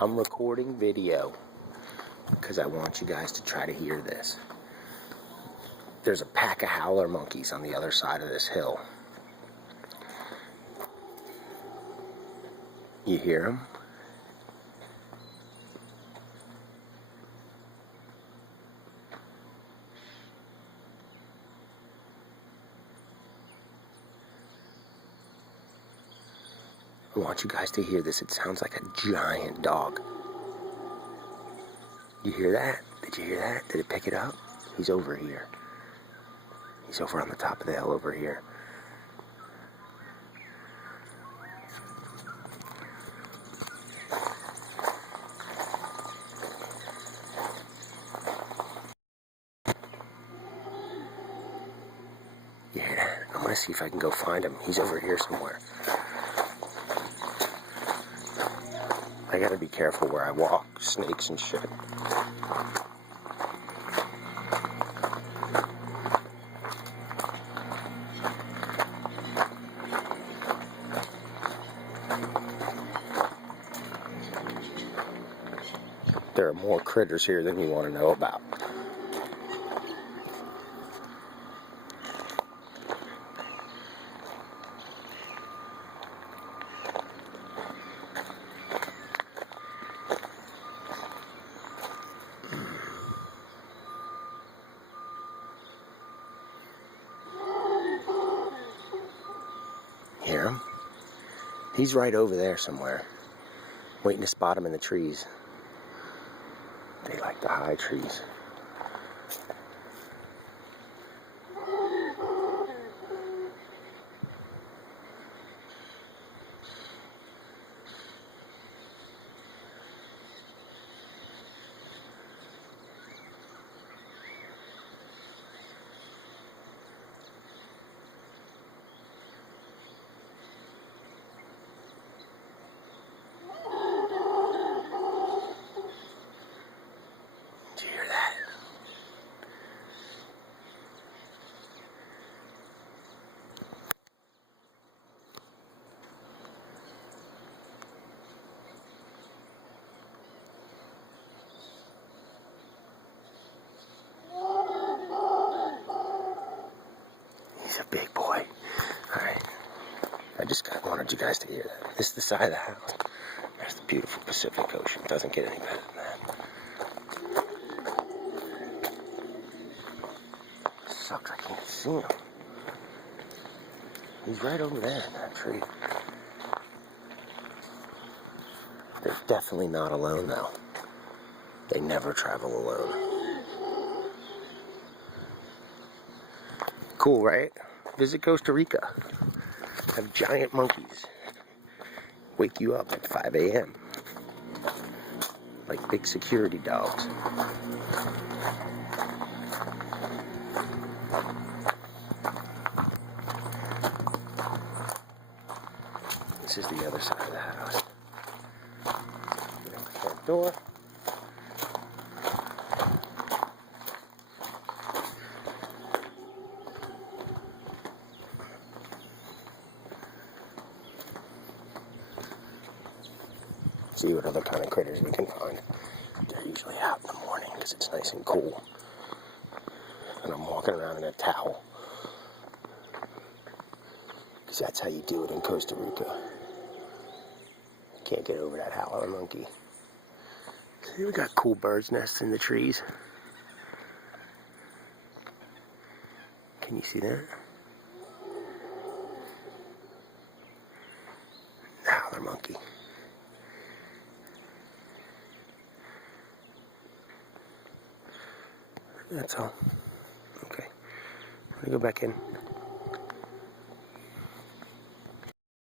I'm recording video because I want you guys to try to hear this. There's a pack of howler monkeys on the other side of this hill. You hear them? I want you guys to hear this. It sounds like a giant dog. You hear that? Did you hear that? Did it pick it up? He's over here. He's over on the top of the hill over here. You hear that? I'm gonna see if I can go find him. He's over here somewhere. I gotta be careful where I walk. Snakes and shit. There are more critters here than you want to know about. Hear him? He's right over there somewhere, waiting to spot him in the trees. They like the high trees. He's a big boy. Alright. I just wanted you guys to hear that. This is the side of the house. There's the beautiful Pacific Ocean. It doesn't get any better than that. Sucks I can't see him. He's right over there in that tree. They're definitely not alone though. They never travel alone. Cool, right? Visit Costa Rica. Have giant monkeys wake you up at 5 a.m. like big security dogs. This is the other side of the house. Get out the front door. See what other kind of critters we can find. They're usually out in the morning because it's nice and cool. And I'm walking around in a towel. Because that's how you do it in Costa Rica. Can't get over that howler monkey. See, we got cool birds' nests in the trees. Can you see that? The howler monkey. That's all. Okay. I'm gonna go back in.